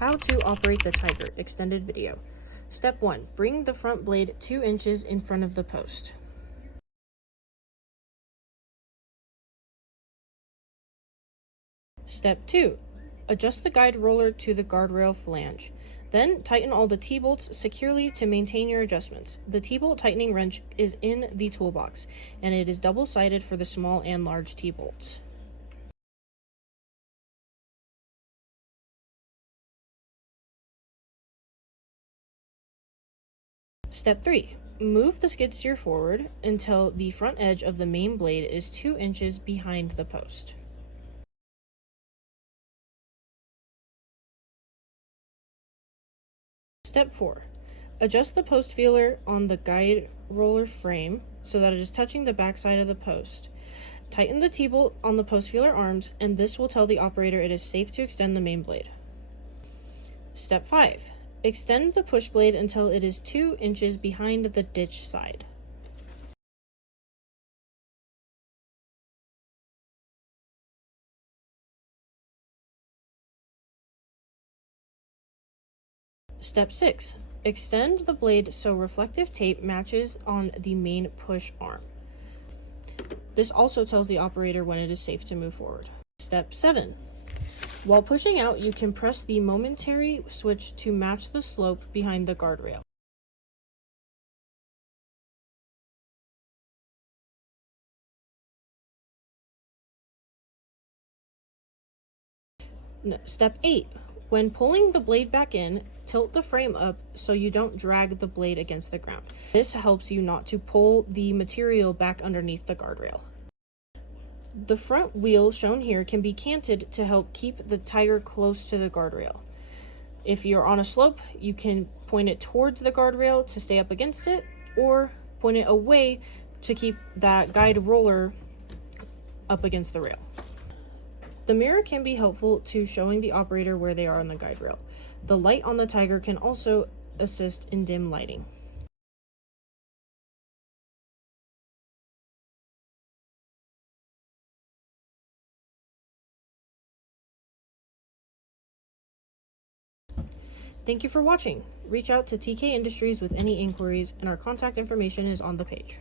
How to operate the Tygr extended video. Step 1. Bring the front blade 2 inches in front of the post. Step 2. Adjust the guide roller to the guardrail flange. Then tighten all the T-bolts securely to maintain your adjustments. The T-bolt tightening wrench is in the toolbox, and it is double-sided for the small and large T-bolts. Step 3. Move the skid steer forward until the front edge of the main blade is 2 inches behind the post. Step 4. Adjust the post feeler on the guide roller frame so that it is touching the backside of the post. Tighten the T-bolt on the post feeler arms, and this will tell the operator it is safe to extend the main blade. Step 5. Extend the push blade until it is 2 inches behind the ditch side. Step 6. Extend the blade so reflective tape matches on the main push arm. This also tells the operator when it is safe to move forward. Step 7. While pushing out, you can press the momentary switch to match the slope behind the guardrail. Step 8. When pulling the blade back in, tilt the frame up so you don't drag the blade against the ground. This helps you not to pull the material back underneath the guardrail. The front wheel shown here can be canted to help keep the Tygr close to the guardrail. If you're on a slope, you can point it towards the guardrail to stay up against it, or point it away to keep that guide roller up against the rail. The mirror can be helpful to showing the operator where they are on the guide rail. The light on the Tygr can also assist in dim lighting. Thank you for watching. Reach out to TK Industries with any inquiries, and our contact information is on the page.